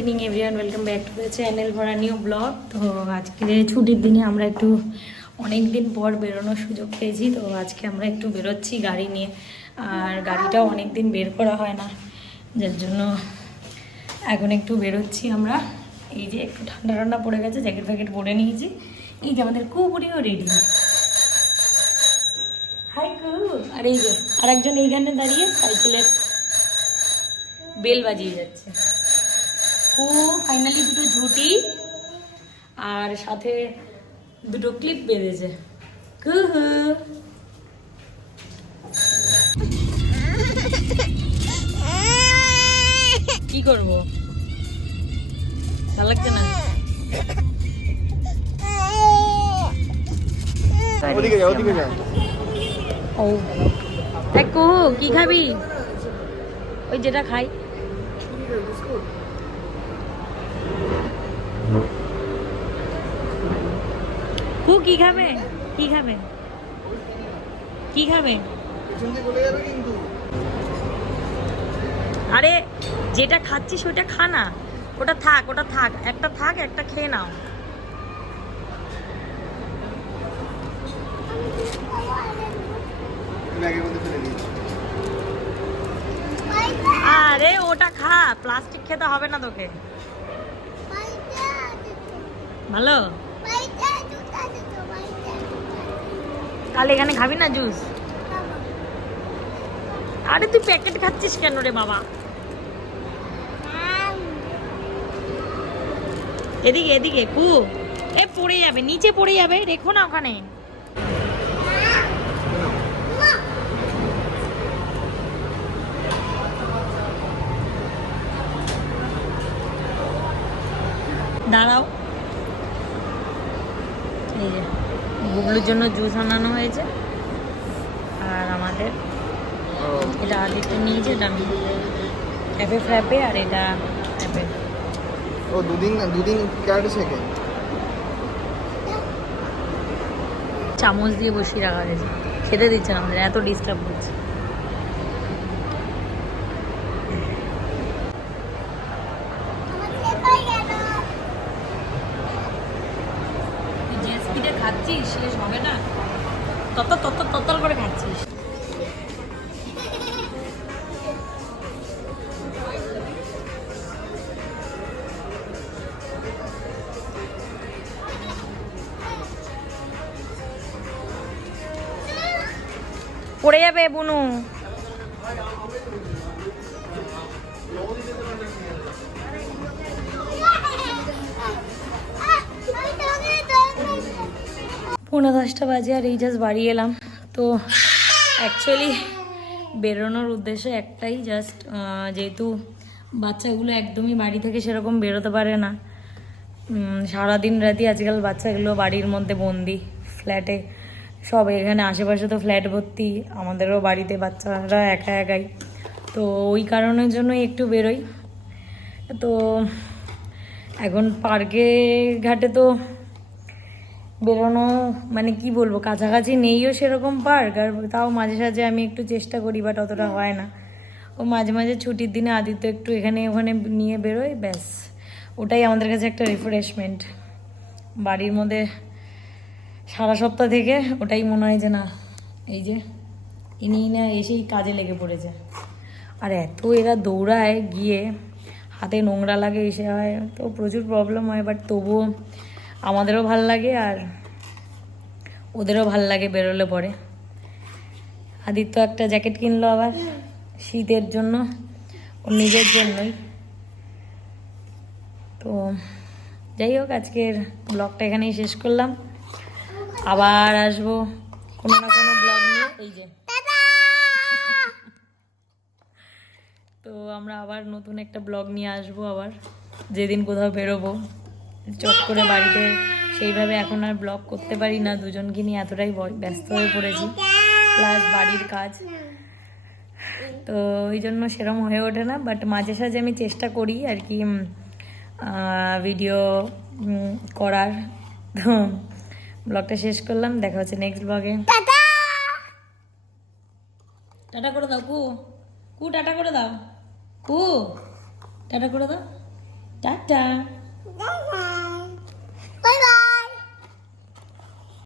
Evening everyone, welcome back to the channel for a new blog. তো আজকে ছুটির দিনে আমরা একটু অনেক দিন পর বেরোনোর সুযোগ পেয়েছি। তো আজকে আমরা একটু বেরোচ্ছি গাড়ি নিয়ে, আর গাড়িটাও অনেক দিন বের করা হয় না, যার জন্য এখন একটু বেরোচ্ছি আমরা। এই যে একটু ঠান্ডা ঠান্ডা পড়ে গেছে, জ্যাকেট ফ্যাকেট পরে নিয়েছি। এই যে আমাদের কুবুরিও রেডি। হাই কু। আর এই যে আরেকজন এইখানে দাঁড়িয়ে সাইকেলের বেল বাজিয়ে যাচ্ছে। ও ফাইনালি দুটো ঝুটি আর সাথে দুটো ক্লিপ বেঁধেছে। কুহু কি করবো, ভালো লাগছে না? ও দেখো কি খাবি? ওই যেটা খাই। কু কি খাবে? কি খাবে? কি খাবে? আরে যেটা খাচ্ছিস ওটা খা না, ওটা থাক, ওটা থাক, একটা থাক, একটা খেয়ে নাও। আরে ওটা খা, প্লাস্টিক খেতে হবে না তোকে। ভালো, তাহলে এখানে খাবি না জুস? আরে তুই প্যাকেট খাচ্ছিস কেন রে বাবা? এদিকে এদিকে কু, এ পড়ে যাবে, নিচে পড়ে যাবে, রেখো না ওখানে। দাঁড়াও। এই যে গুগলুর জন্য জুস আনানো হয়েছে, আর আমাদের এটা আদিত্য নিয়েছে, এটা আমি ক্যাফে ফ্র্যাপে, আর এটা অ্যাপে। ও দুদিন কার্ড শেখে চামচ দিয়ে বসিয়ে রাখা গেছে, খেতে দিচ্ছে না আমাদের, এত ডিস্টার্ব করছে। যে স্পিডে খাচ্ছিস শেষ হবে না, তত করে খাচ্ছিস। পড়ে যাবে বুনু। পৌনে 10টা বাজে, আর এই জাস্ট বাড়ি এলাম। তো অ্যাকচুয়ালি বেরোনোর উদ্দেশ্য একটাই, জাস্ট যেহেতু বাচ্চাগুলো একদমই বাড়ি থেকে সেরকম বেরোতে পারে না, সারাদিন রাতি আজকাল বাচ্চাগুলো বাড়ির মধ্যে বন্দি, ফ্ল্যাটে সব, এখানে আশেপাশে তো ফ্ল্যাট ভর্তি, আমাদেরও বাড়িতে বাচ্চারা একা একাই। তো ওই কারণের জন্যই একটু বেরোই। তো এখন পার্কে ঘাটে তো বেরোনো মানে কি বলবো, কাছাকাছি নেইও সেরকম পার্ক, আর তাও মাঝে সাঝে আমি একটু চেষ্টা করি, বাট অতটা হয় না। ও মাঝে মাঝে ছুটির দিনে আদিত্য একটু এখানে ওখানে নিয়ে বেরোয়, ব্যাস ওটাই আমাদের কাছে একটা রিফ্রেশমেন্ট। বাড়ির মধ্যে সারা সপ্তাহ থেকে ওটাই মনে হয় যে না, এই যে ইনি না এসেই কাজে লেগে পড়েছে। আর এত এরা দৌড়ায়, গিয়ে হাতে নোংরা লাগে, এসে হয়, তো প্রচুর প্রবলেম হয়, বাট তবুও আমাদেরও ভাল লাগে আর ওদেরও ভাল লাগে বেরোলে পরে। আদিত্য একটা জ্যাকেট কিনলো আবার শীতের জন্য, ওর নিজের জন্যই। তো যাই হোক, আজকের ব্লগটা এখানেই শেষ করলাম, আবার আসবো কোনো না কোনো ব্লগ নিয়ে। এই যে তো আমরা আবার নতুন একটা ব্লগ নিয়ে আসবো, আবার যেদিন কোথাও বেরোবো। চট করে বাড়িতে সেইভাবে এখন আর ব্লগ করতে পারি না, দুজনকে নিয়ে এতটাই ব্যস্ত হয়ে পড়েছি, প্লাস বাড়ির কাজ, তো ওই জন্য সেরকম হয়ে ওঠে না। বাট মাঝে সাঝে আমি চেষ্টা করি আর কি ভিডিও করার। তো ব্লগটা শেষ করলাম, দেখা হচ্ছে নেক্সট ব্লগে। টাটা করে দাও কু, কু টাটা করে দাও, কু টাটা করে দাও। টাটা